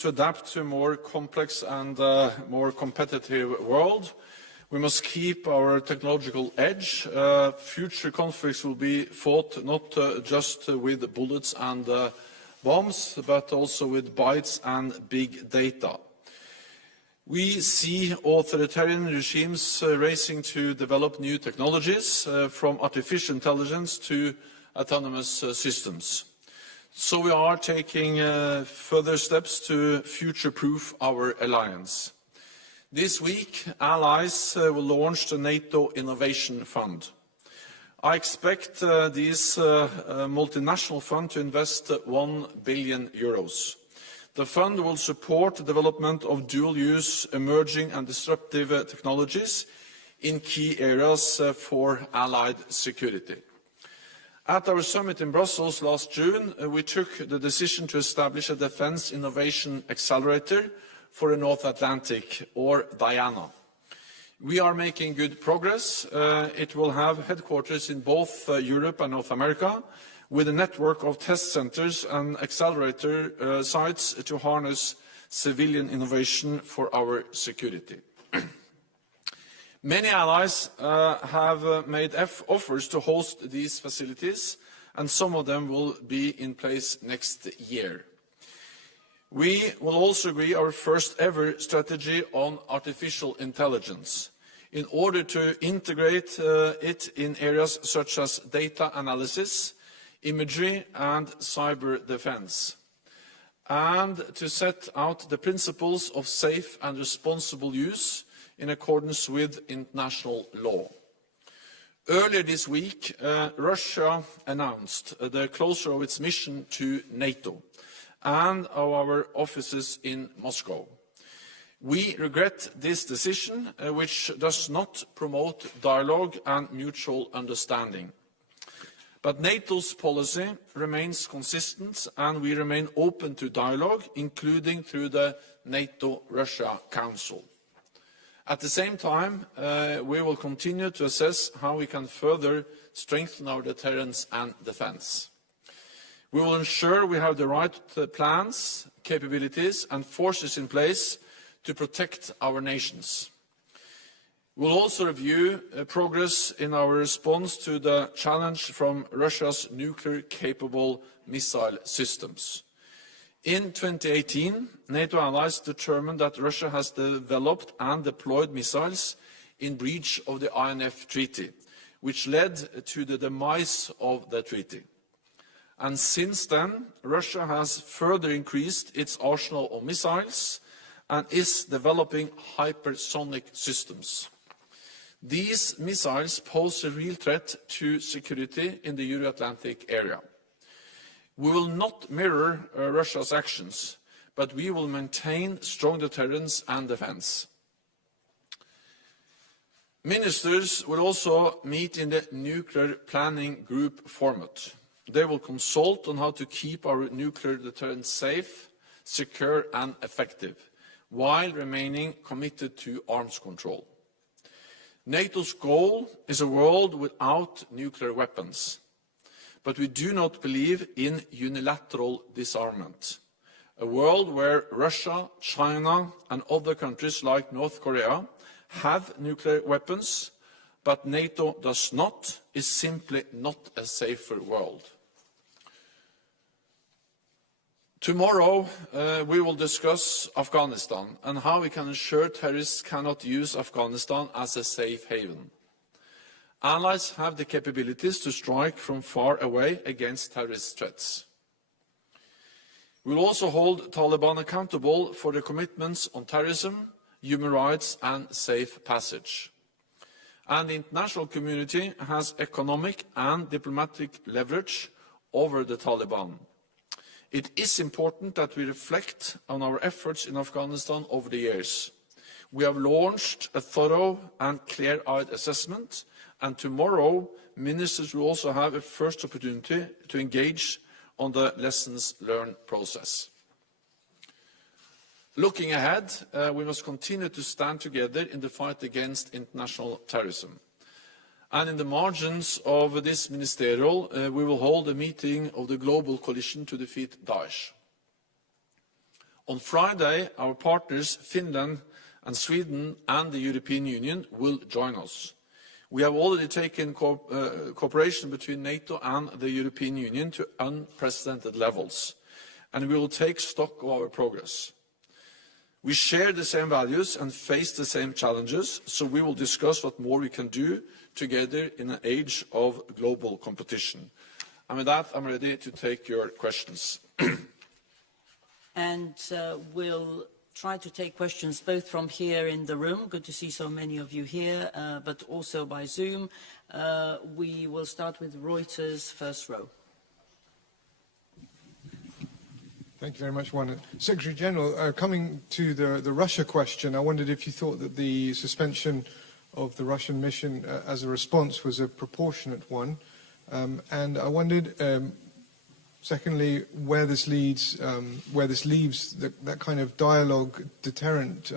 To adapt to a more complex and more competitive world, we must keep our technological edge. Future conflicts will be fought not just with bullets and bombs, but also with bytes and big data. We see authoritarian regimes racing to develop new technologies, from artificial intelligence to autonomous systems. So we are taking further steps to future-proof our alliance. This week, allies will launch the NATO Innovation Fund. I expect this multinational fund to invest €1 billion. The fund will support the development of dual-use, emerging and disruptive technologies in key areas for allied security. At our summit in Brussels last June, we took the decision to establish a Defence Innovation Accelerator for the North Atlantic, or DIANA. We are making good progress. It will have headquarters in both Europe and North America, with a network of test centres and accelerator sites to harness civilian innovation for our security. Many allies have made offers to host these facilities, and some of them will be in place next year. We will also agree our first ever strategy on artificial intelligence in order to integrate it in areas such as data analysis, imagery and cyber defense, and to set out the principles of safe and responsible use in accordance with international law. Earlier this week, Russia announced the closure of its mission to NATO and of our offices in Moscow. We regret this decision, which does not promote dialogue and mutual understanding. But NATO's policy remains consistent, and we remain open to dialogue, including through the NATO-Russia Council. At the same time, we will continue to assess how we can further strengthen our deterrence and defence. We will ensure we have the right plans, capabilities and forces in place to protect our nations. We will also review progress in our response to the challenge from Russia's nuclear-capable missile systems. In 2018, NATO allies determined that Russia has developed and deployed missiles in breach of the INF Treaty, which led to the demise of the treaty. And since then, Russia has further increased its arsenal of missiles and is developing hypersonic systems. These missiles pose a real threat to security in the Euro-Atlantic area. We will not mirror Russia's actions, but we will maintain strong deterrence and defence. Ministers will also meet in the nuclear planning group format. They will consult on how to keep our nuclear deterrence safe, secure and effective, while remaining committed to arms control. NATO's goal is a world without nuclear weapons. But we do not believe in unilateral disarmament. A world where Russia, China and other countries like North Korea have nuclear weapons, but NATO does not, is simply not a safer world. Tomorrow we will discuss Afghanistan and how we can ensure terrorists cannot use Afghanistan as a safe haven. Allies have the capabilities to strike from far away against terrorist threats. We will also hold Taliban accountable for their commitments on terrorism, human rights and safe passage. And the international community has economic and diplomatic leverage over the Taliban. It is important that we reflect on our efforts in Afghanistan over the years. We have launched a thorough and clear-eyed assessment, and tomorrow ministers will also have a first opportunity to engage on the lessons learned process. Looking ahead, we must continue to stand together in the fight against international terrorism. And in the margins of this ministerial, we will hold a meeting of the Global Coalition to Defeat Daesh. On Friday, our partners Finland and Sweden and the European Union will join us. We have already taken cooperation between NATO and the European Union to unprecedented levels, and we will take stock of our progress. We share the same values and face the same challenges, so we will discuss what more we can do together in an age of global competition. And with that, I'm ready to take your questions. And we'll try to take questions both from here in the room, good to see so many of you here, but also by Zoom. We will start with Reuters' first row. Thank you very much, Juan. Secretary General, coming to the Russia question, I wondered if you thought that the suspension of the Russian mission as a response was a proportionate one. And I wondered, secondly, where this leaves that kind of dialogue deterrent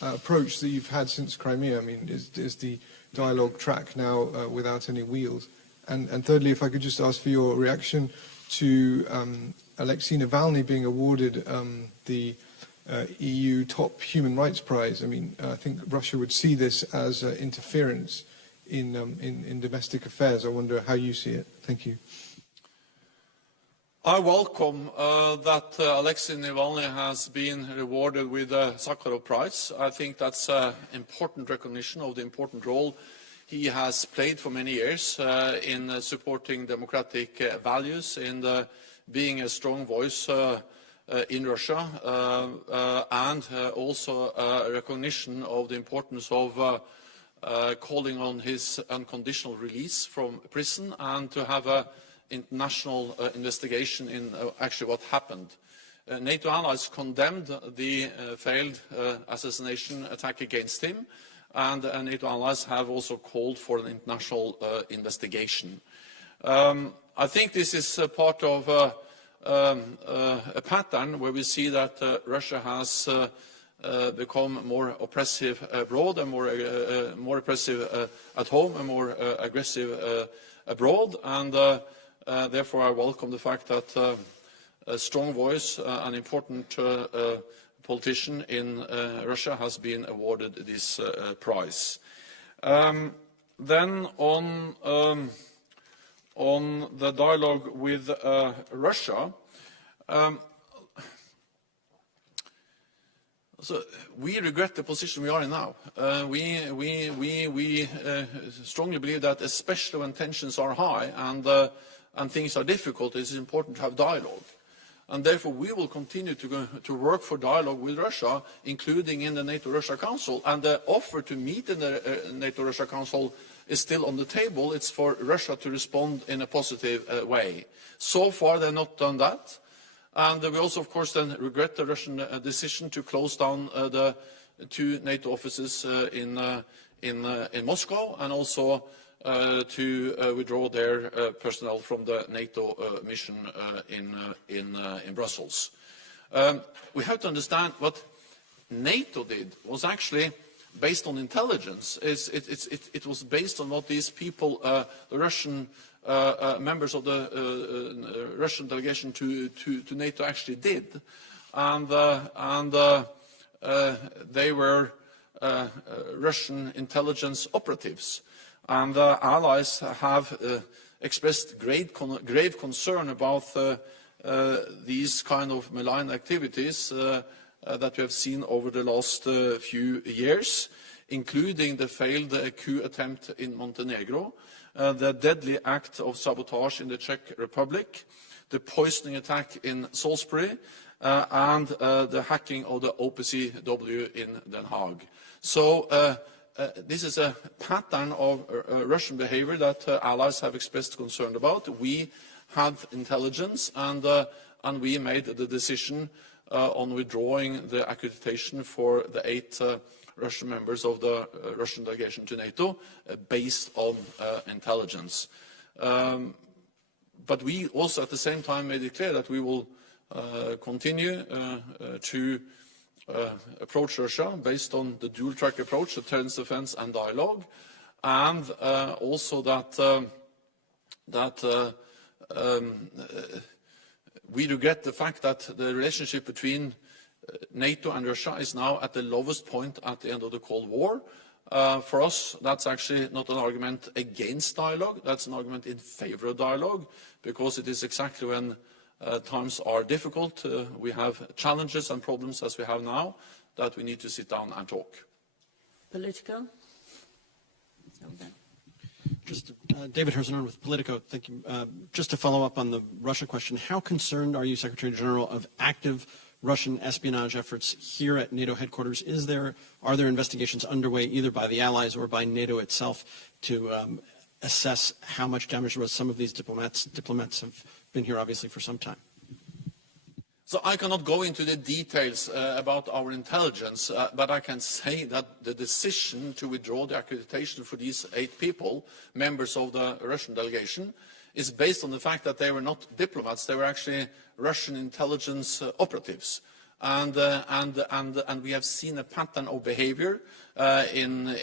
approach that you've had since Crimea. I mean, is the dialogue track now without any wheels? And thirdly, if I could just ask for your reaction to Alexei Navalny being awarded the EU top human rights prize. I mean, I think Russia would see this as interference in domestic affairs. I wonder how you see it. Thank you. I welcome that Alexei Navalny has been rewarded with the Sakharov Prize. I think that's an important recognition of the important role he has played for many years in supporting democratic values, in being a strong voice in Russia, and also a recognition of the importance of calling on his unconditional release from prison and to have an international investigation in actually what happened. NATO allies condemned the failed assassination attack against him, and NATO allies have also called for an international investigation. I think this is a part of a pattern where we see that Russia has become more oppressive abroad and more oppressive at home and more aggressive abroad. And therefore, I welcome the fact that a strong voice, an important politician in Russia has been awarded this prize. Then on the dialogue with Russia, so we regret the position we are in now. We strongly believe that, especially when tensions are high and things are difficult, it is important to have dialogue. And therefore, we will continue to work for dialogue with Russia, including in the NATO-Russia Council. And the offer to meet in the NATO-Russia Council is still on the table. It's for Russia to respond in a positive way. So far, they've not done that. And we also, of course, then regret the Russian decision to close down the 2 NATO offices in Moscow, and also to withdraw their personnel from the NATO mission in Brussels. We have to understand what NATO did was actually based on intelligence. It was based on what these people, the Russian members of the Russian delegation to NATO actually did, and they were Russian intelligence operatives. And allies have expressed grave concern about these kind of malign activities that we have seen over the last few years, including the failed coup attempt in Montenegro, the deadly act of sabotage in the Czech Republic, the poisoning attack in Salisbury, and the hacking of the OPCW in Den Haag. So this is a pattern of Russian behavior that allies have expressed concern about. We had intelligence, and we made the decision on withdrawing the accreditation for the 8 Russian members of the Russian delegation to NATO based on intelligence. But we also at the same time made it clear that we will continue to approach Russia based on the dual-track approach, deterrence, defense, and dialogue, and also that we regret the fact that the relationship between NATO and Russia is now at the lowest point at the end of the Cold War. For us, that's actually not an argument against dialogue, that's an argument in favor of dialogue, because it is exactly when times are difficult, we have challenges and problems as we have now, that we need to sit down and talk. Political? Just David Herzener with Politico. Thank you. Just to follow up on the Russia question, how concerned are you, Secretary General, of active Russian espionage efforts here at NATO headquarters? Are there investigations underway either by the Allies or by NATO itself to assess how much damage there was? Some of these diplomats have been here obviously for some time. So I cannot go into the details about our intelligence, but I can say that the decision to withdraw the accreditation for these 8 people, members of the Russian delegation, is based on the fact that they were not diplomats, they were actually Russian intelligence operatives. And we have seen a pattern of behavior in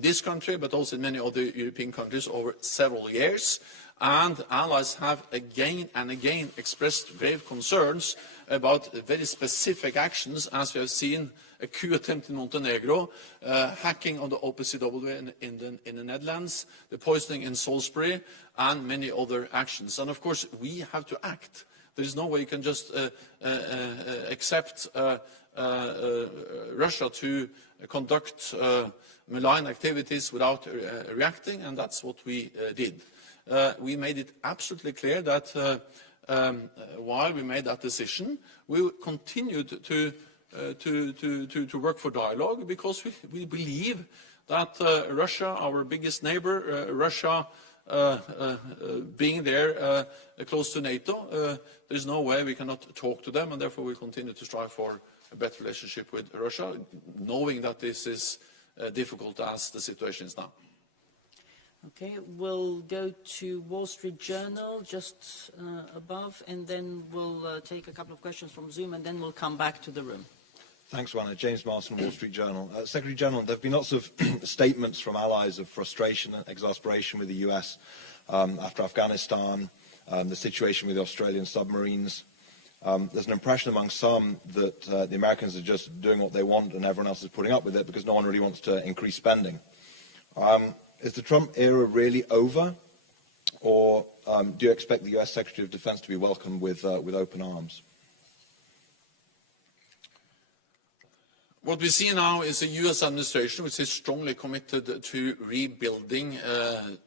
this country, but also in many other European countries over several years. And allies have again and again expressed grave concerns about very specific actions, as we have seen a coup attempt in Montenegro, hacking on the OPCW in the Netherlands, the poisoning in Salisbury, and many other actions. And of course, we have to act. There is no way you can just accept Russia to conduct malign activities without reacting, and that's what we did. We made it absolutely clear that while we made that decision, we continued to work for dialogue, because we believe that Russia, our biggest neighbor, Russia being there close to NATO, there's no way we cannot talk to them, and therefore we continue to strive for a better relationship with Russia, knowing that this is difficult as the situation is now. Okay, we'll go to Wall Street Journal just above, and then we'll take a couple of questions from Zoom, and then we'll come back to the room. Thanks, Juana. James Marston, Wall Street Journal. Secretary General, there have been lots of statements from allies of frustration and exasperation with the US after Afghanistan, the situation with the Australian submarines. There's an impression among some that the Americans are just doing what they want and everyone else is putting up with it because no one really wants to increase spending. Is the Trump era really over, or do you expect the US Secretary of Defense to be welcomed with open arms? What we see now is a US administration which is strongly committed to rebuilding,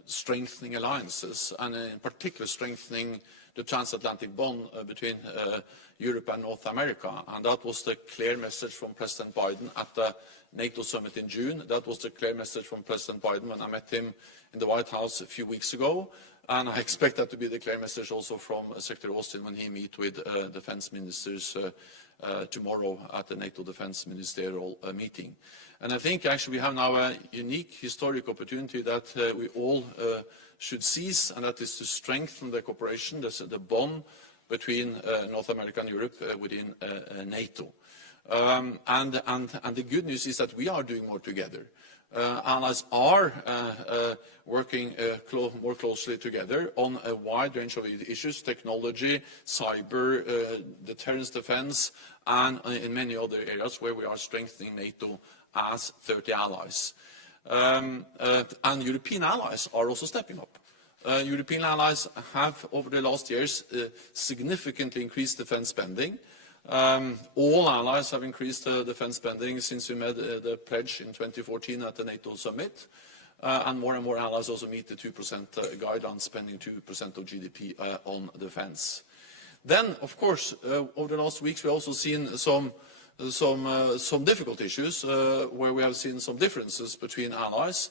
strengthening alliances, and in particular strengthening the transatlantic bond between Europe and North America. And that was the clear message from President Biden at the NATO summit in June. That was the clear message from President Biden when I met him in the White House a few weeks ago. And I expect that to be the clear message also from Secretary Austin when he meets with defense ministers tomorrow at the NATO Defense Ministerial meeting. And I think actually we have now a unique historic opportunity that we all should seize, and that is to strengthen the cooperation, the bond between North America and Europe within NATO. And the good news is that we are doing more together. Allies are working more closely together on a wide range of issues, technology, cyber, deterrence defense, and in many other areas where we are strengthening NATO as 30 allies. And European allies are also stepping up. European allies have, over the last years, significantly increased defense spending. All allies have increased defense spending since we made the pledge in 2014 at the NATO summit. And more allies also meet the 2% guideline, spending 2% of GDP on defense. Then, of course, over the last weeks, we've also seen some difficult issues where we have seen some differences between allies.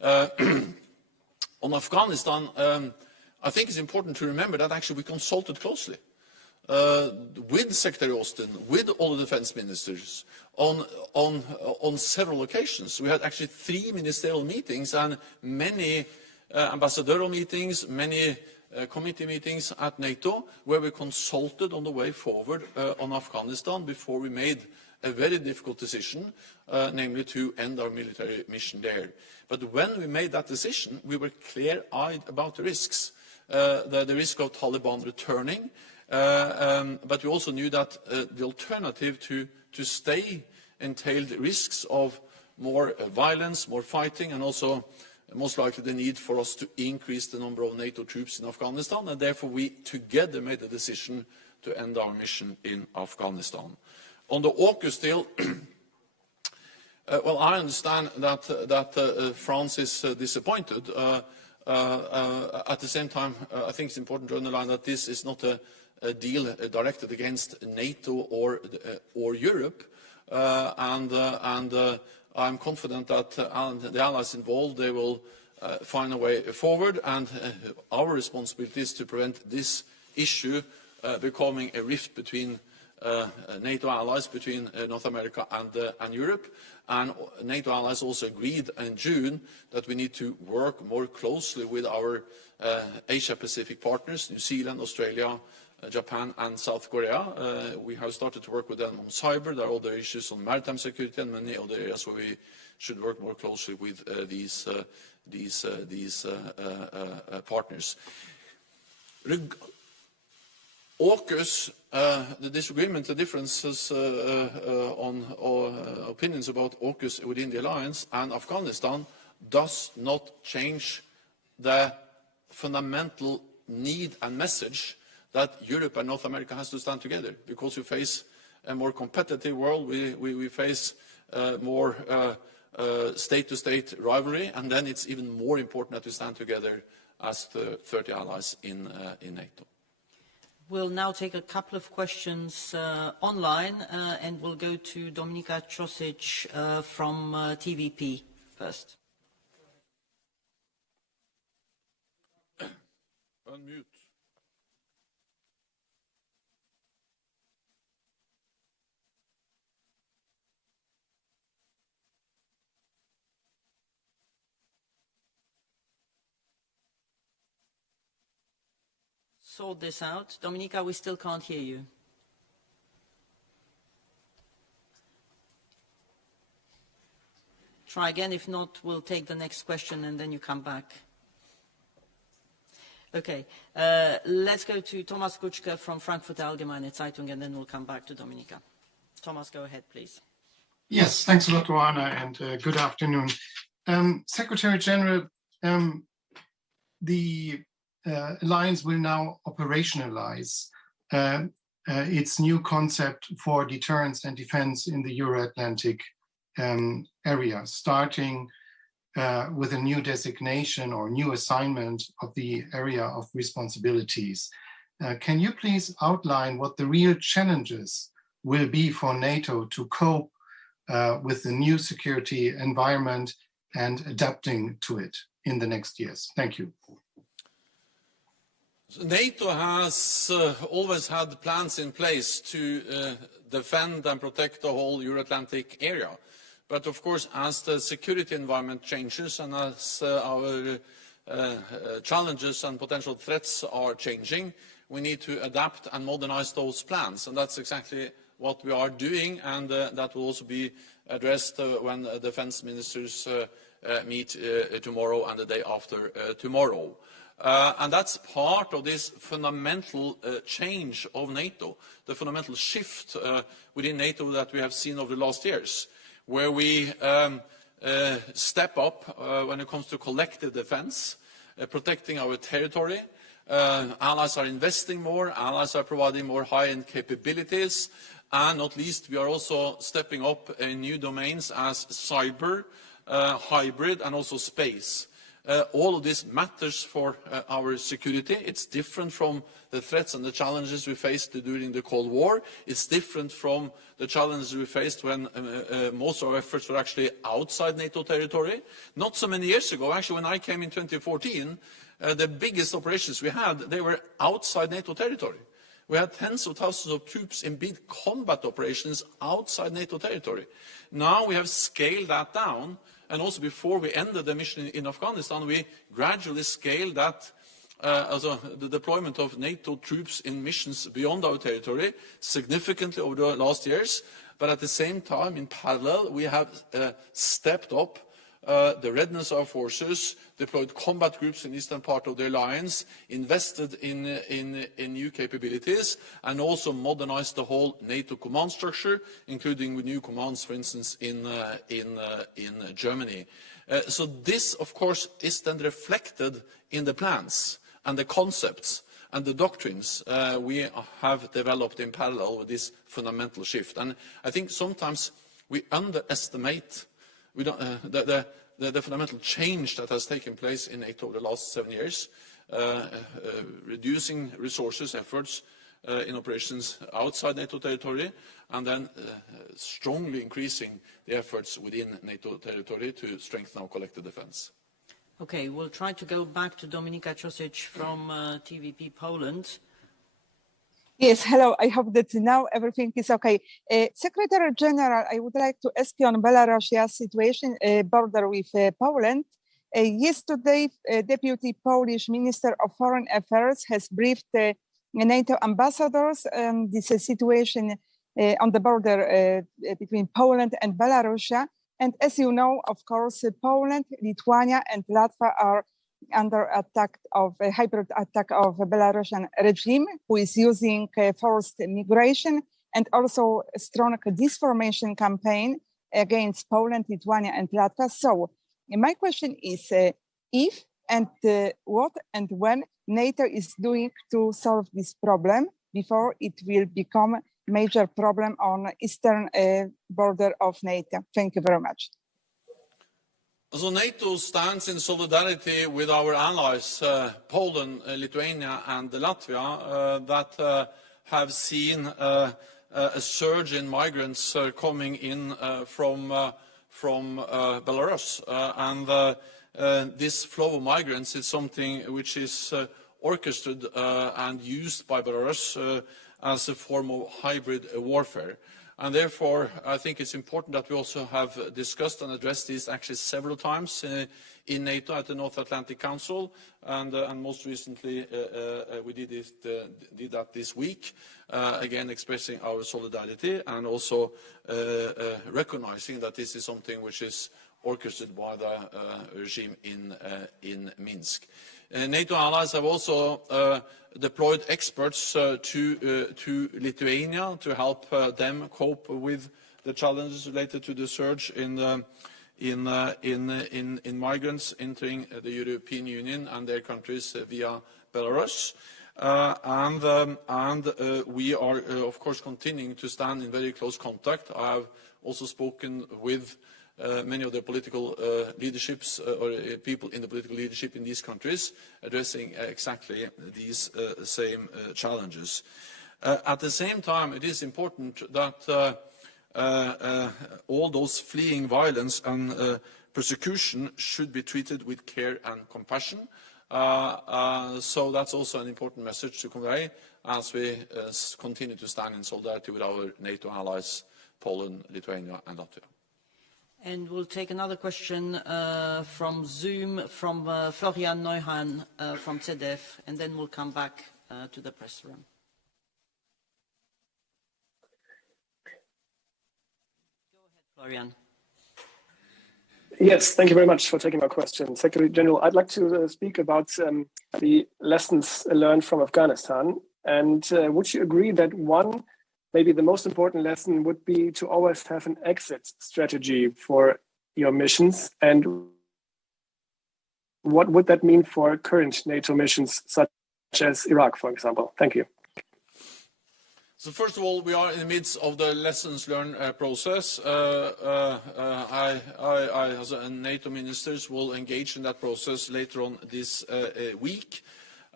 On Afghanistan, I think it's important to remember that actually we consulted closely with Secretary Austin, with all the defense ministers on several occasions. We had actually 3 ministerial meetings and many ambassadorial meetings, many committee meetings at NATO, where we consulted on the way forward on Afghanistan before we made a very difficult decision, namely to end our military mission there. But when we made that decision, we were clear-eyed about the risks. The risk of Taliban returning, but we also knew that the alternative to stay entailed risks of more violence, more fighting, and also most likely the need for us to increase the number of NATO troops in Afghanistan, and therefore we together made the decision to end our mission in Afghanistan. On the AUKUS deal, well, I understand that France is disappointed. At the same time, I think it's important to underline that this is not a deal directed against NATO or Europe, and I'm confident that the allies involved, they will find a way forward, and our responsibility is to prevent this issue becoming a rift between NATO allies, between North America and Europe. And NATO allies also agreed in June that we need to work more closely with our Asia-Pacific partners, New Zealand, Australia, Japan and South Korea. We have started to work with them on cyber. There are other issues on maritime security and many other areas where we should work more closely with these partners. AUKUS, the disagreement, the differences on opinions about AUKUS within the alliance and Afghanistan does not change the fundamental need and message that Europe and North America has to stand together, because we face a more competitive world, we face more state-to-state rivalry, and then it's even more important that we stand together as the 30 allies in NATO. We'll now take a couple of questions online, and we'll go to Dominika Čosić from TVP first. Unmute. Sort this out. Dominika, we still can't hear you. Try again. If not, we'll take the next question and then you come back. Okay. Let's go to Thomas Kutschke from Frankfurter Allgemeine Zeitung, and then we'll come back to Dominika. Thomas, go ahead, please. Yes, thanks a lot, Joanna, and good afternoon. Secretary General, the Alliance will now operationalize its new concept for deterrence and defense in the Euro-Atlantic area, starting with a new designation or new assignment of the area of responsibilities. Can you please outline what the real challenges will be for NATO to cope with the new security environment and adapting to it in the next years? Thank you. NATO has always had plans in place to defend and protect the whole Euro-Atlantic area. But of course, as the security environment changes and as our challenges and potential threats are changing, we need to adapt and modernize those plans. And that's exactly what we are doing, and that will also be addressed when defense ministers meet tomorrow and the day after tomorrow. And that's part of this fundamental change of NATO, the fundamental shift within NATO that we have seen over the last years, where we step up when it comes to collective defense, protecting our territory. Allies are investing more, allies are providing more high-end capabilities, and not least we are also stepping up in new domains as cyber, hybrid, and also space. All of this matters for our security. It's different from the threats and the challenges we faced during the Cold War. It's different from the challenges we faced when most of our efforts were actually outside NATO territory. Not so many years ago, actually, when I came in 2014, the biggest operations we had, they were outside NATO territory. We had tens of thousands of troops in big combat operations outside NATO territory. Now we have scaled that down. And also before we ended the mission in Afghanistan, we gradually scaled that, the deployment of NATO troops in missions beyond our territory significantly over the last years. But at the same time, in parallel, we have stepped up the readiness of our forces, deployed combat groups in the eastern part of the alliance, invested in new capabilities, and also modernized the whole NATO command structure, including with new commands, for instance, in Germany. So this, of course, is then reflected in the plans and the concepts and the doctrines we have developed in parallel with this fundamental shift. And I think sometimes we underestimate the fundamental change that has taken place in NATO over the last 7 years, reducing resources, efforts in operations outside NATO territory, and then strongly increasing the efforts within NATO territory to strengthen our collective defense. Okay, we'll try to go back to Dominika Czosic from TVP Poland. Yes, hello. I hope that now everything is okay. Secretary General, I would like to ask you on Belarusia's situation, border with Poland. Yesterday, Deputy Polish Minister of Foreign Affairs has briefed NATO ambassadors on this situation on the border between Poland and Belarus. And as you know, of course, Poland, Lithuania, and Latvia are under attack of a hybrid attack of the Belarusian regime, who is using forced migration and also a strong disformation campaign against Poland, Lithuania, and Latvia. So my question is if and what and when NATO is doing to solve this problem before it will become a major problem on eastern border of NATO. Thank you very much. So NATO stands in solidarity with our allies, Poland, Lithuania, and Latvia, that have seen a surge in migrants coming in from Belarus. And this flow of migrants is something which is orchestrated and used by Belarus as a form of hybrid warfare. And therefore, I think it's important that we also have discussed and addressed this actually several times in NATO at the North Atlantic Council, and most recently we did that this week, again expressing our solidarity and also recognizing that this is something which is orchestrated by the regime in Minsk. NATO allies have also deployed experts to Lithuania to help them cope with the challenges related to the surge in migrants entering the European Union and their countries via Belarus. We are, of course, continuing to stand in very close contact. I have also spoken with many of the political leaderships or people in the political leadership in these countries, addressing exactly these same challenges. At the same time, it is important that all those fleeing violence and persecution should be treated with care and compassion. So that's also an important message to convey as we continue to stand in solidarity with our NATO allies, Poland, Lithuania, and Latvia. And we'll take another question from Zoom, from Florian Neuhan from ZDF, and then we'll come back to the press room. Go ahead, Florian. Yes, thank you very much for taking my question. Secretary General, I'd like to speak about the lessons learned from Afghanistan. And would you agree that one, maybe the most important lesson would be to always have an exit strategy for your missions? And what would that mean for current NATO missions, such as Iraq, for example? Thank you. So first of all, we are in the midst of the lessons learned process. As NATO ministers, will engage in that process later on this week.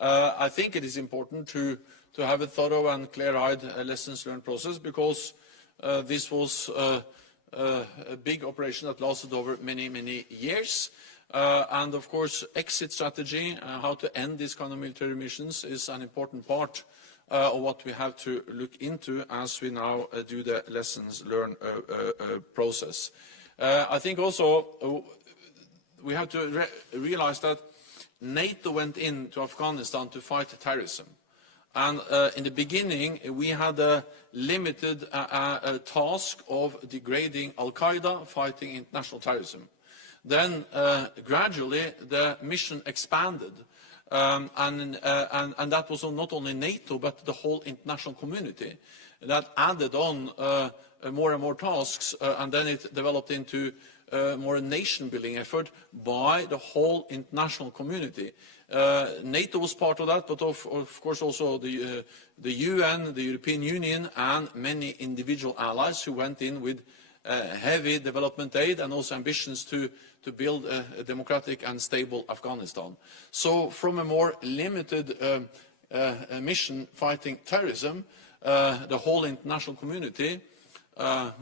I think it is important to have a thorough and clear-eyed lessons learned process, because this was a big operation that lasted over many, many years. And of course, exit strategy, how to end these kind of military missions, is an important part of what we have to look into as we now do the lessons learned process. I think also we have to realize that NATO went into Afghanistan to fight terrorism. And in the beginning, we had a limited task of degrading Al-Qaeda, fighting international terrorism. then gradually the mission expanded. And that was not only NATO, but the whole international community. That added on more and more tasks, and then it developed into more a nation-building effort by the whole international community. NATO was part of that, but of course also the UN, the European Union, and many individual allies who went in with heavy development aid and also ambitions to build a democratic and stable Afghanistan. So from a more limited mission fighting terrorism, the whole international community,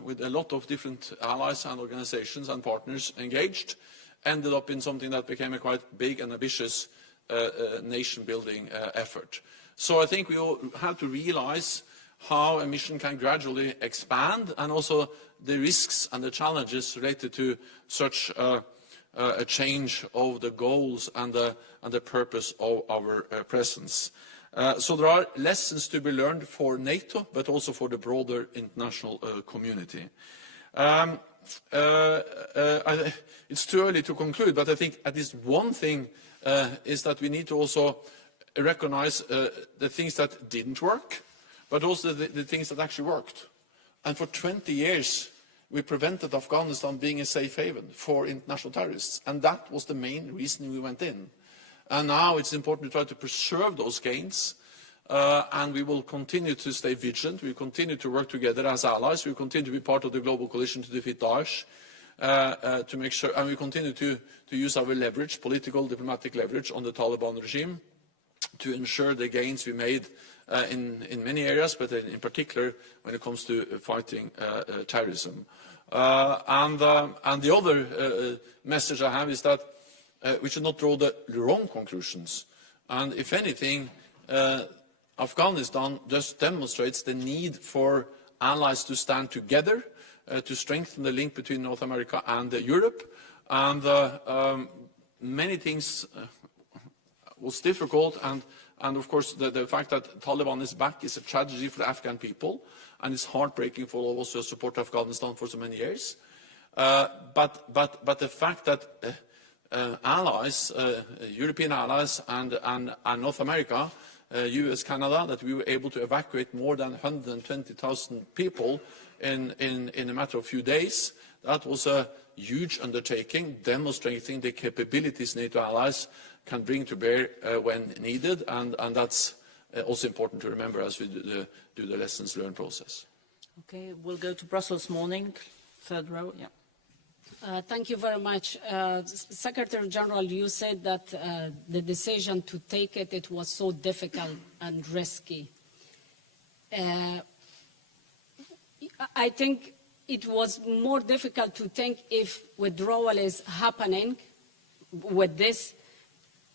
with a lot of different allies and organizations and partners engaged, ended up in something that became a quite big and ambitious nation-building effort. So I think we all have to realize how a mission can gradually expand, and also the risks and the challenges related to such a change of the goals and the purpose of our presence. So there are lessons to be learned for NATO, but also for the broader international community. It's too early to conclude, but I think at least one thing is that we need to also recognize the things that didn't work, but also the things that actually worked. And for 20 years, we prevented Afghanistan being a safe haven for international terrorists. And that was the main reason we went in. And now it's important to try to preserve those gains. And we will continue to stay vigilant. We will continue to work together as allies. We will continue to be part of the global coalition to defeat Daesh. To make sure, and we continue to use our leverage, political, diplomatic leverage on the Taliban regime to ensure the gains we made in many areas, but in particular when it comes to fighting terrorism. And the other message I have is that we should not draw the wrong conclusions. And if anything, Afghanistan just demonstrates the need for allies to stand together, to strengthen the link between North America and Europe. And many things was difficult, and of course the fact that Taliban is back is a tragedy for the Afghan people, and it's heartbreaking for all of us who have supported Afghanistan for so many years. But the fact that allies, European allies and North America, US, Canada, that we were able to evacuate more than 120,000 people in a matter of a few days, that was a huge undertaking, demonstrating the capabilities NATO allies can bring to bear when needed, and that's also important to remember as we do the lessons learned process. Okay, we'll go to Brussels morning, third row. Yeah. Thank you very much. Secretary General, you said that the decision to take it was so difficult and risky. I think it was more difficult to think if withdrawal is happening with this.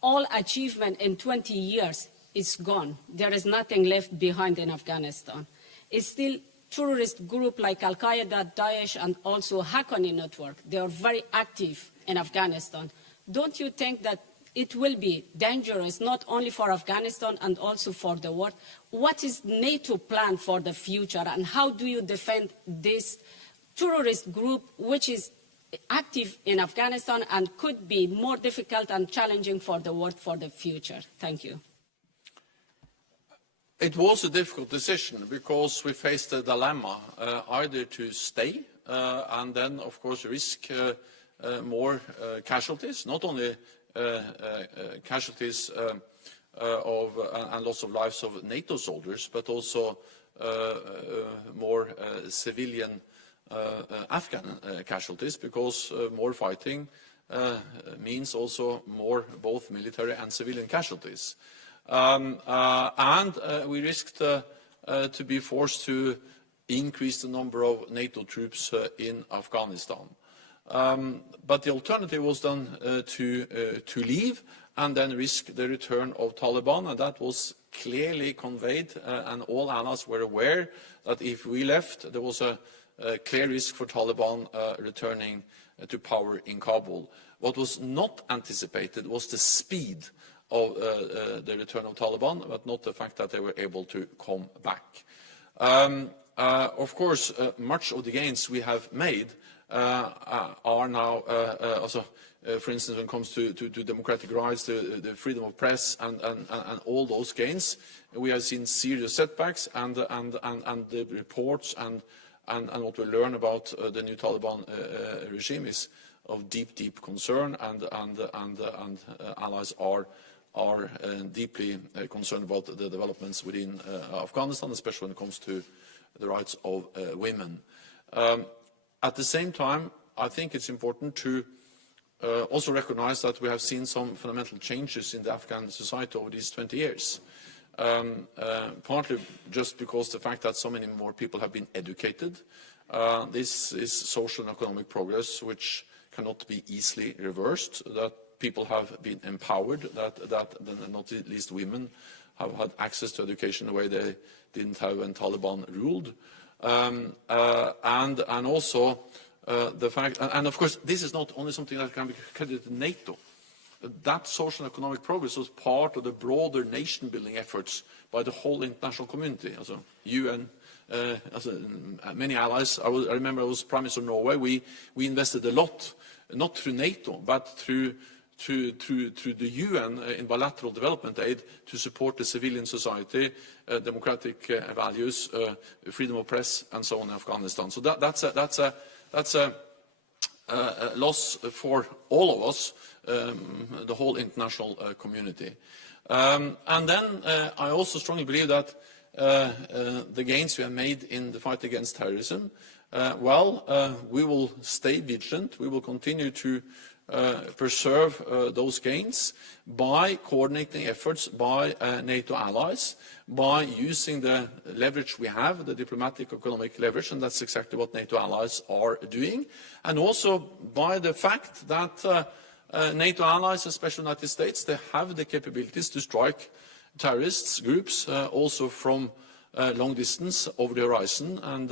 All achievement in 20 years is gone. There is nothing left behind in Afghanistan. It's still terrorist group like Al-Qaeda, Daesh, and also Haqqani network. They are very active in Afghanistan. Don't you think that it will be dangerous not only for Afghanistan and also for the world? What is NATO plan for the future, and how do you defend this terrorist group which is active in Afghanistan and could be more difficult and challenging for the world for the future? Thank you. It was a difficult decision because we faced a dilemma, either to stay and then, of course, risk more casualties, not only casualties and loss of lives of NATO soldiers, but also more civilian Afghan casualties, because more fighting means also more both military and civilian casualties. And we risked to be forced to increase the number of NATO troops in Afghanistan. But the alternative was then to leave and then risk the return of Taliban, and that was clearly conveyed, and all allies were aware that if we left, there was a clear risk for Taliban returning to power in Kabul. What was not anticipated was the speed of the return of Taliban, but not the fact that they were able to come back. of course, much of the gains we have made are now also, for instance, when it comes to democratic rights, the freedom of press, and all those gains, we have seen serious setbacks, and the reports and what we learn about the new Taliban regime is of deep concern, and allies are deeply concerned about the developments within Afghanistan, especially when it comes to the rights of women. At the same time, I think it's important to also recognize that we have seen some fundamental changes in the Afghan society over these 20 years. Partly just because the fact that so many more people have been educated. This is social and economic progress which cannot be easily reversed, that people have been empowered, that not least women have had access to education in a way they didn't have when Taliban ruled. And also the fact, and of course this is not only something that can be credited to NATO. That social and economic progress was part of the broader nation-building efforts by the whole international community, also UN, many allies. I remember I was Prime Minister of Norway. We invested a lot, not through NATO, but through the UN in bilateral development aid to support the civilian society, democratic values, freedom of press, and so on in Afghanistan. So that's a loss for all of us, the whole international community. And then I also strongly believe that the gains we have made in the fight against terrorism, we will stay vigilant. We will continue to preserve those gains by coordinating efforts by NATO allies, by using the leverage we have, the diplomatic economic leverage, and that's exactly what NATO allies are doing, and also by the fact that NATO allies, especially the United States, they have the capabilities to strike terrorist groups also from long distance over the horizon, and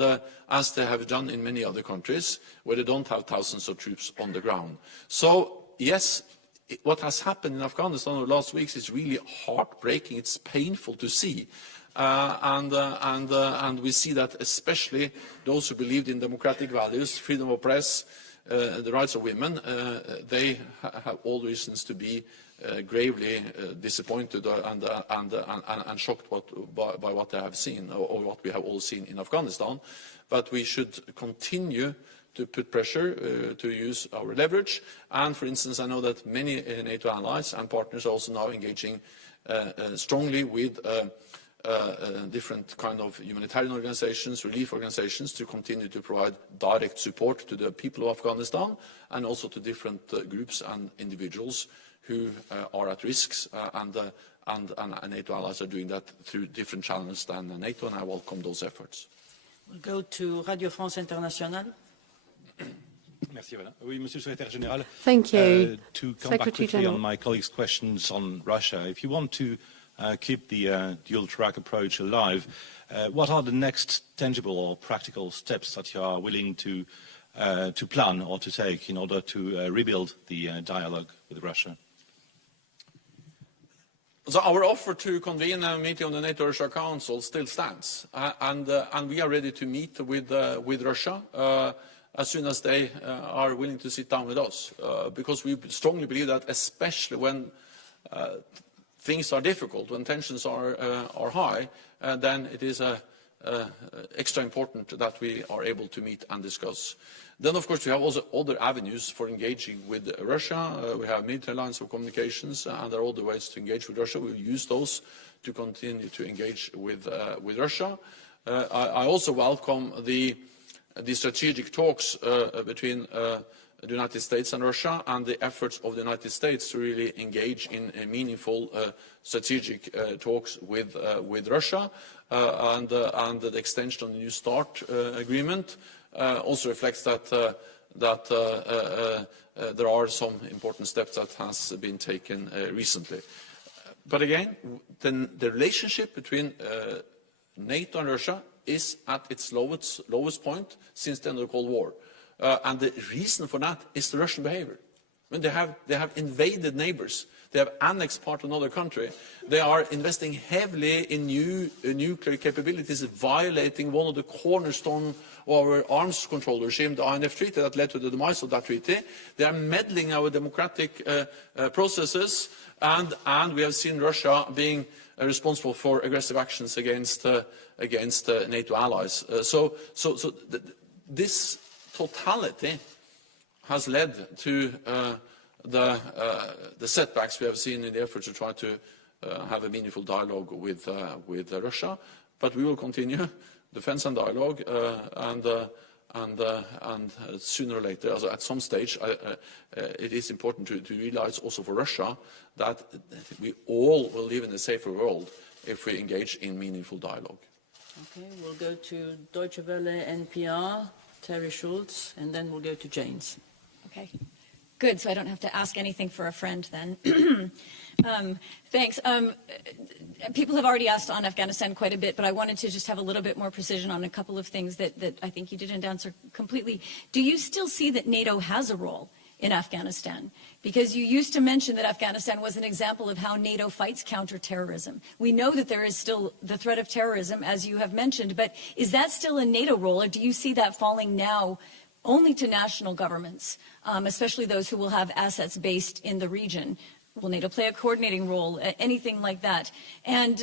as they have done in many other countries where they don't have thousands of troops on the ground. So yes, what has happened in Afghanistan over the last weeks is really heartbreaking. It's painful to see. And we see that especially those who believed in democratic values, freedom of press, the rights of women, they have all reasons to be gravely disappointed and shocked by what they have seen, or what we have all seen in Afghanistan. But we should continue to put pressure to use our leverage. And for instance, I know that many NATO allies and partners are also now engaging strongly with different kind of humanitarian organizations, relief organizations, to continue to provide direct support to the people of Afghanistan, and also to different groups and individuals who are at risks, and NATO allies are doing that through different channels than NATO, and I welcome those efforts. We'll go to Radio France Internationale. Merci, Madame. Oui, Monsieur le Secrétaire Général. Thank you. To come back quickly on my colleague's questions on Russia, if you want to keep the dual-track approach alive, what are the next tangible or practical steps that you are willing to plan or to take in order to rebuild the dialogue with Russia? So our offer to convene a meeting on the NATO-Russia Council still stands, and we are ready to meet with Russia as soon as they are willing to sit down with us, because we strongly believe that, especially when things are difficult, when tensions are high, then it is extra important that we are able to meet and discuss. Then, of course, we have also other avenues for engaging with Russia. We have military lines of communications, and there are other ways to engage with Russia. We will use those to continue to engage with Russia. I also welcome the strategic talks between the United States and Russia, and the efforts of the United States to really engage in meaningful strategic talks with Russia, and the extension of the New START agreement also reflects that there are some important steps that has been taken recently. But again, the relationship between NATO and Russia is at its lowest point since the end of the Cold War. And the reason for that is the Russian behavior. When they have invaded neighbors. They have annexed part of another country. They are investing heavily in new nuclear capabilities, violating one of the cornerstones of our arms control regime, the INF Treaty, that led to the demise of that treaty. They are meddling our democratic processes, and we have seen Russia being responsible for aggressive actions against NATO allies. This totality has led to the setbacks we have seen in the effort to try to have a meaningful dialogue with Russia. But we will continue defense and dialogue, and sooner or later, at some stage, it is important to realize also for Russia that we all will live in a safer world if we engage in meaningful dialogue. Okay, we'll go to Deutsche Welle, NPR, Terry Schultz, and then we'll go to James. Okay. Good, so I don't have to ask anything for a friend then. Thanks. People have already asked on Afghanistan quite a bit, but I wanted to just have a little bit more precision on a couple of things that I think you didn't answer completely. Do you still see that NATO has a role in Afghanistan? Because you used to mention that Afghanistan was an example of how NATO fights counterterrorism. We know that there is still the threat of terrorism, as you have mentioned, but is that still a NATO role, or do you see that falling now only to national governments, especially those who will have assets based in the region? Will NATO play a coordinating role, anything like that? And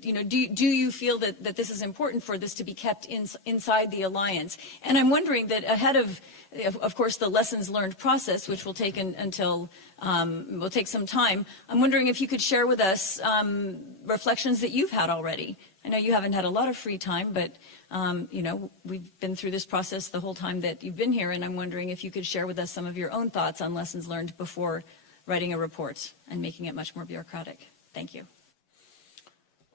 do you feel that this is important for this to be kept inside the alliance? And I'm wondering that ahead of course, the lessons learned process, which will take will take some time, I'm wondering if you could share with us reflections that you've had already. I know you haven't had a lot of free time, but we've been through this process the whole time that you've been here, and I'm wondering if you could share with us some of your own thoughts on lessons learned before writing a report and making it much more bureaucratic. Thank you.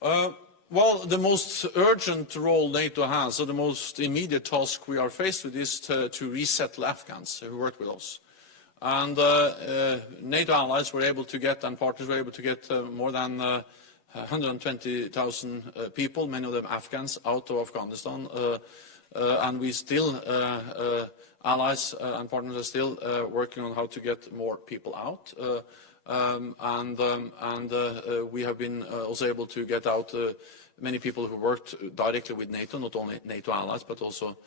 Well, the most urgent role NATO has, or the most immediate task we are faced with, is to resettle Afghans who work with us. And NATO allies were able to get, and partners were able to get more than 120,000 people, many of them Afghans, out of Afghanistan. And we still, allies and partners are still working on how to get more people out. We have been also able to get out many people who worked directly with NATO, not only NATO allies, but also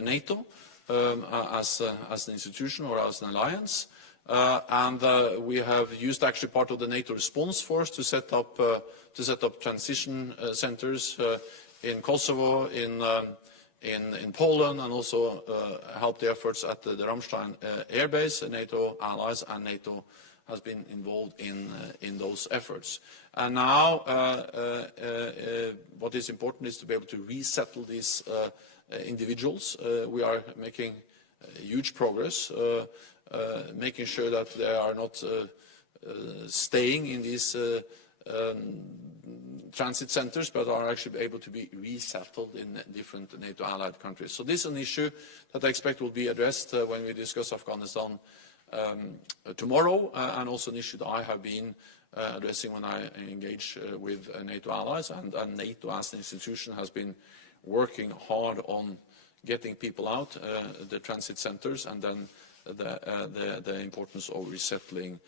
NATO as an institution or as an alliance. We have used actually part of the NATO response force to set up transition centers in Kosovo, in Poland, and also help the efforts at the Ramstein air base. NATO allies and NATO has been involved in those efforts. And now what is important is to be able to resettle these individuals. We are making huge progress, making sure that they are not staying in these transit centers, but are actually able to be resettled in different NATO allied countries. So this is an issue that I expect will be addressed when we discuss Afghanistan tomorrow, and also an issue that I have been addressing when I engage with NATO allies, and NATO as an institution has been working hard on getting people out, the transit centers, and then the importance of resettle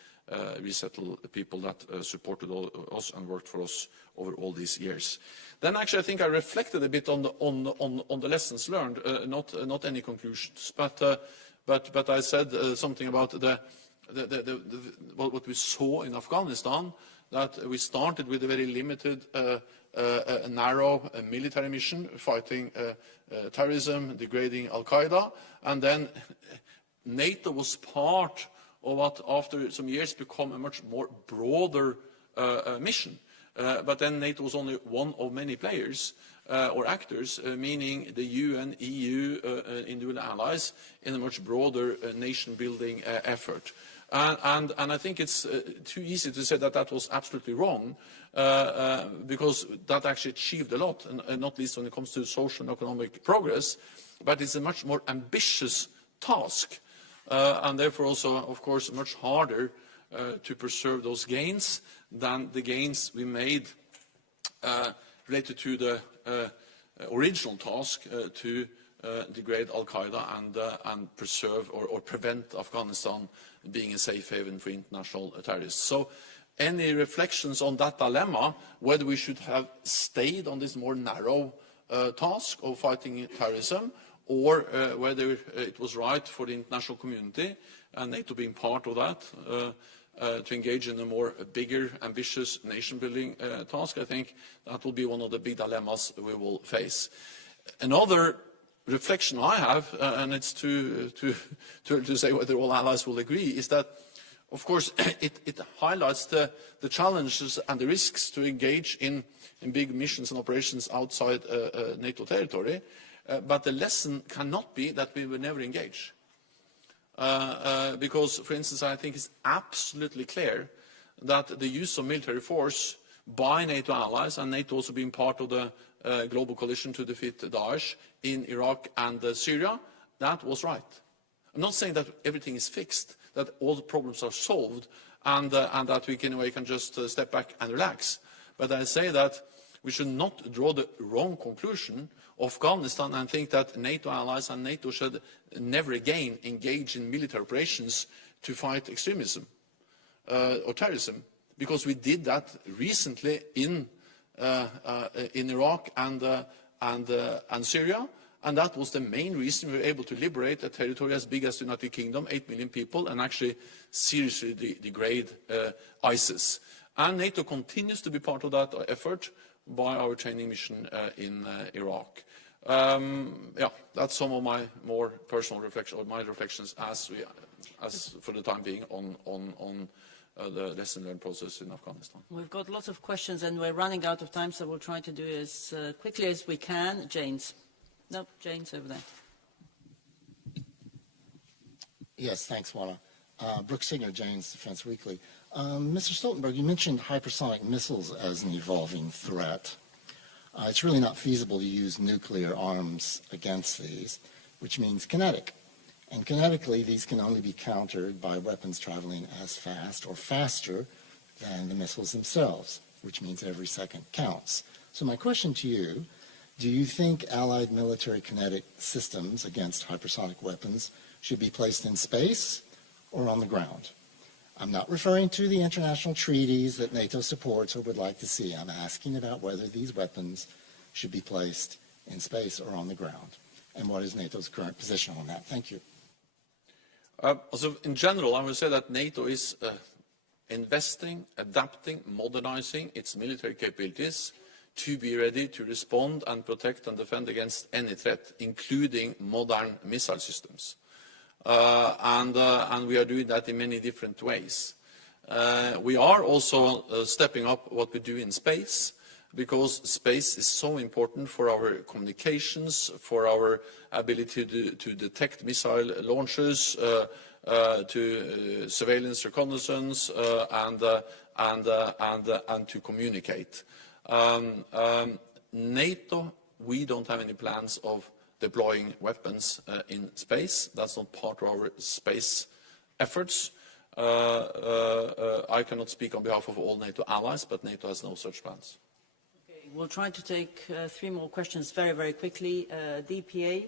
people that supported us and worked for us over all these years. Then actually I think I reflected a bit on the lessons learned, not any conclusions, but I said something about what we saw in Afghanistan, that we started with a very limited, narrow military mission, fighting terrorism, degrading Al-Qaeda, and then NATO was part of what, after some years, become a much more broader mission. But then NATO was only one of many players or actors, meaning the UN, EU, individual allies in a much broader nation-building effort. And I think it's too easy to say that that was absolutely wrong, because that actually achieved a lot, and not least when it comes to social and economic progress. But it's a much more ambitious task, and therefore also, of course, much harder to preserve those gains than the gains we made related to the original task to degrade Al-Qaeda and preserve or prevent Afghanistan being a safe haven for international terrorists. So any reflections on that dilemma, whether we should have stayed on this more narrow task of fighting terrorism, or whether it was right for the international community, and NATO being part of that, to engage in a more bigger, ambitious nation-building task, I think that will be one of the big dilemmas we will face. Another reflection I have, and it's to say whether all allies will agree, is that, of course, it highlights the challenges and the risks to engage in big missions and operations outside NATO territory, but the lesson cannot be that we will never engage. Because, for instance, I think it's absolutely clear that the use of military force by NATO allies, and NATO also being part of the global coalition to defeat Daesh in Iraq and Syria, that was right. I'm not saying that everything is fixed, that all the problems are solved, and that we can, in a way, can just step back and relax. But I say that we should not draw the wrong conclusion of Afghanistan and think that NATO allies and NATO should never again engage in military operations to fight extremism or terrorism, because we did that recently in Iraq and Syria, and that was the main reason we were able to liberate a territory as big as the United Kingdom, 8 million people, and actually seriously degrade ISIS. And NATO continues to be part of that effort by our training mission in Iraq. Yeah, that's some of my more personal reflections, or my reflections as for the time being on the lesson learned process in Afghanistan. We've got lots of questions and we're running out of time, so we'll try to do it as quickly as we can. James. No, James over there. Yes, thanks, Walla. Brooke Singer, Jane's Defense Weekly. Mr. Stoltenberg, you mentioned hypersonic missiles as an evolving threat. It's really not feasible to use nuclear arms against these, which means kinetic. And kinetically, these can only be countered by weapons traveling as fast or faster than the missiles themselves, which means every second counts. So my question to you, do you think Allied military kinetic systems against hypersonic weapons should be placed in space or on the ground? I'm not referring to the international treaties that NATO supports or would like to see. I'm asking about whether these weapons should be placed in space or on the ground. And what is NATO's current position on that? Thank you. So in general, I would say that NATO is investing, adapting, modernizing its military capabilities to be ready to respond and protect and defend against any threat, including modern missile systems. And we are doing that in many different ways. We are also stepping up what we do in space, because space is so important for our communications, for our ability to detect missile launches, to surveillance, reconnaissance, and to communicate. NATO, we don't have any plans of deploying weapons in space. That's not part of our space efforts. I cannot speak on behalf of all NATO allies, but NATO has no such plans. Okay, we'll try to take 3 more questions very, very quickly. DPA.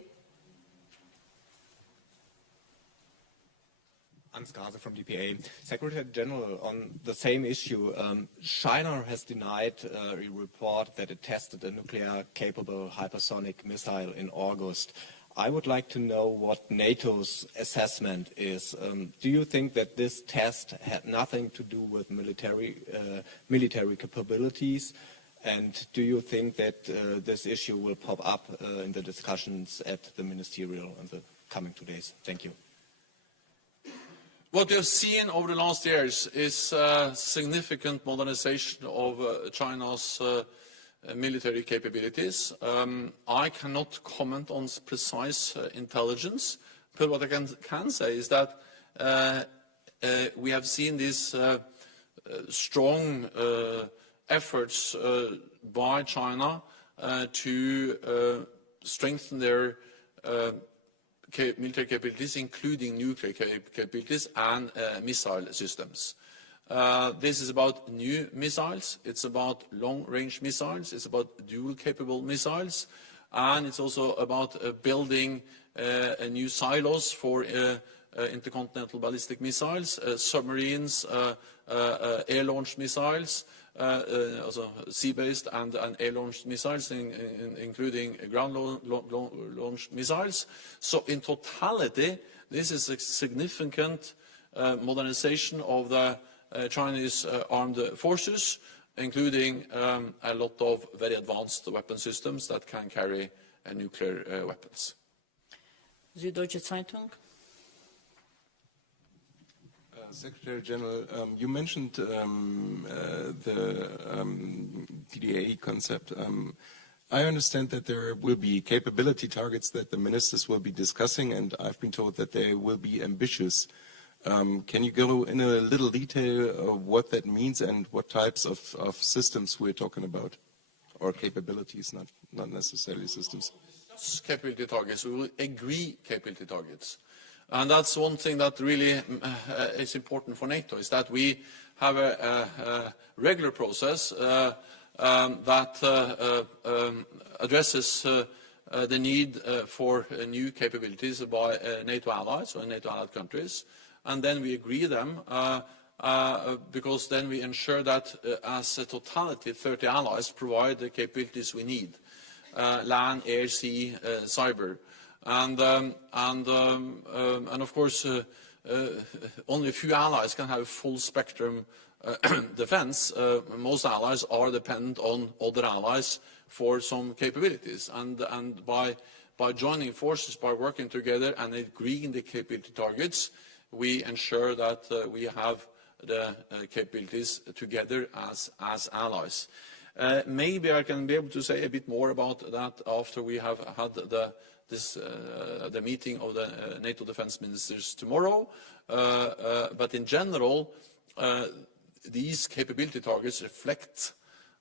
Hans Gase from DPA. Secretary General, on the same issue, China has denied a report that it tested a nuclear-capable hypersonic missile in August. I would like to know what NATO's assessment is. Do you think that this test had nothing to do with military capabilities? And do you think that this issue will pop up in the discussions at the ministerial in the coming 2 days? Thank you. What we have seen over the last years is significant modernization of China's military capabilities. I cannot comment on precise intelligence, but what I can say is that we have seen these strong efforts by China to strengthen their military capabilities, including nuclear capabilities and missile systems. This is about new missiles, it's about long-range missiles, it's about dual-capable missiles, and it's also about building new silos for intercontinental ballistic missiles, submarines, air-launched missiles, also sea-based and air-launched missiles, including ground-launched missiles. So in totality, this is a significant modernization of the Chinese armed forces, including a lot of very advanced weapon systems that can carry nuclear weapons. Süddeutsche Zeitung. Secretary General, you mentioned the DDA concept. I understand that there will be capability targets that the ministers will be discussing, and I've been told that they will be ambitious. Can you go in a little detail of what that means and what types of systems we're talking about, or capabilities, not necessarily systems? Capability targets. We will agree capability targets. And that's one thing that really is important for NATO, is that we have a regular process that addresses the need for new capabilities by NATO allies or NATO allied countries. And then we agree them because then we ensure that as a totality, 30 allies provide the capabilities we need, land, air, sea, cyber. And of course, only a few allies can have full spectrum defense. Most allies are dependent on other allies for some capabilities. And by joining forces, by working together and agreeing the capability targets, we ensure that we have the capabilities together as allies. Maybe I can be able to say a bit more about that after we have had the meeting of the NATO defense ministers tomorrow. But in general, these capability targets reflect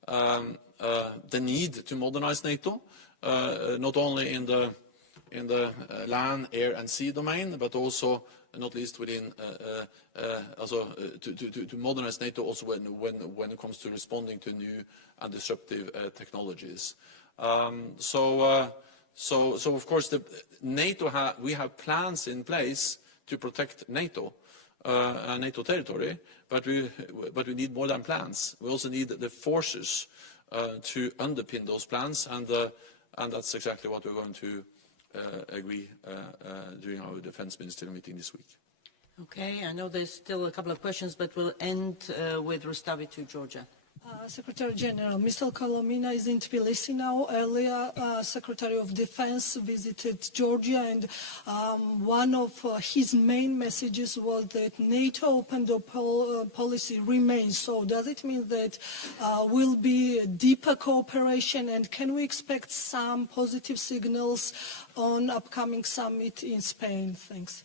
the need to modernize NATO, not only in the land, air, and sea domain, but also, not least, within to modernize NATO also when it comes to responding to new and disruptive technologies. So of course, we have plans in place to protect NATO, NATO territory, but we need more than plans. We also need the forces to underpin those plans, and that's exactly what we're going to agree during our defense ministerial meeting this week. Okay, I know there's still a couple of questions, but we'll end with Rustavi to Georgia. Secretary General, Mr. Kolomina is in Tbilisi now. Earlier, Secretary of Defense visited Georgia, and one of his main messages was that NATO open door policy remains. So does it mean that will be deeper cooperation, and can we expect some positive signals on upcoming summit in Spain? Thanks.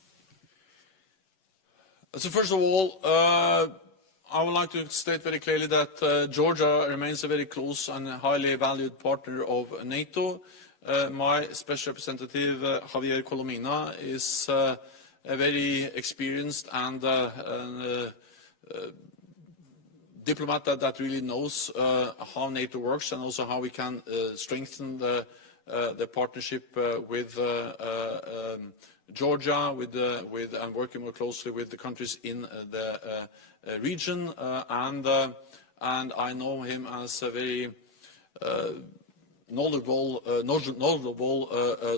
So first of all, I would like to state very clearly that Georgia remains a very close and highly valued partner of NATO. My special representative, Javier Colomina, is a very experienced and diplomat that really knows how NATO works and also how we can strengthen the partnership with Georgia, and working more closely with the countries in the region, and I know him as a very knowledgeable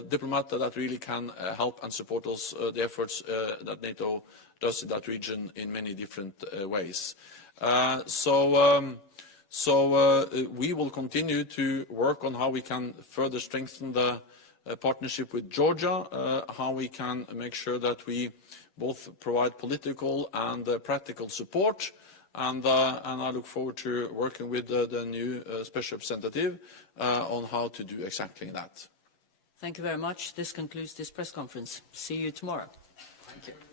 diplomat that really can help and support us the efforts that NATO does in that region in many different ways. So we will continue to work on how we can further strengthen the partnership with Georgia, how we can make sure that we both provide political and practical support, and I look forward to working with the new special representative on how to do exactly that. Thank you very much. This concludes this press conference. See you tomorrow. Thank you.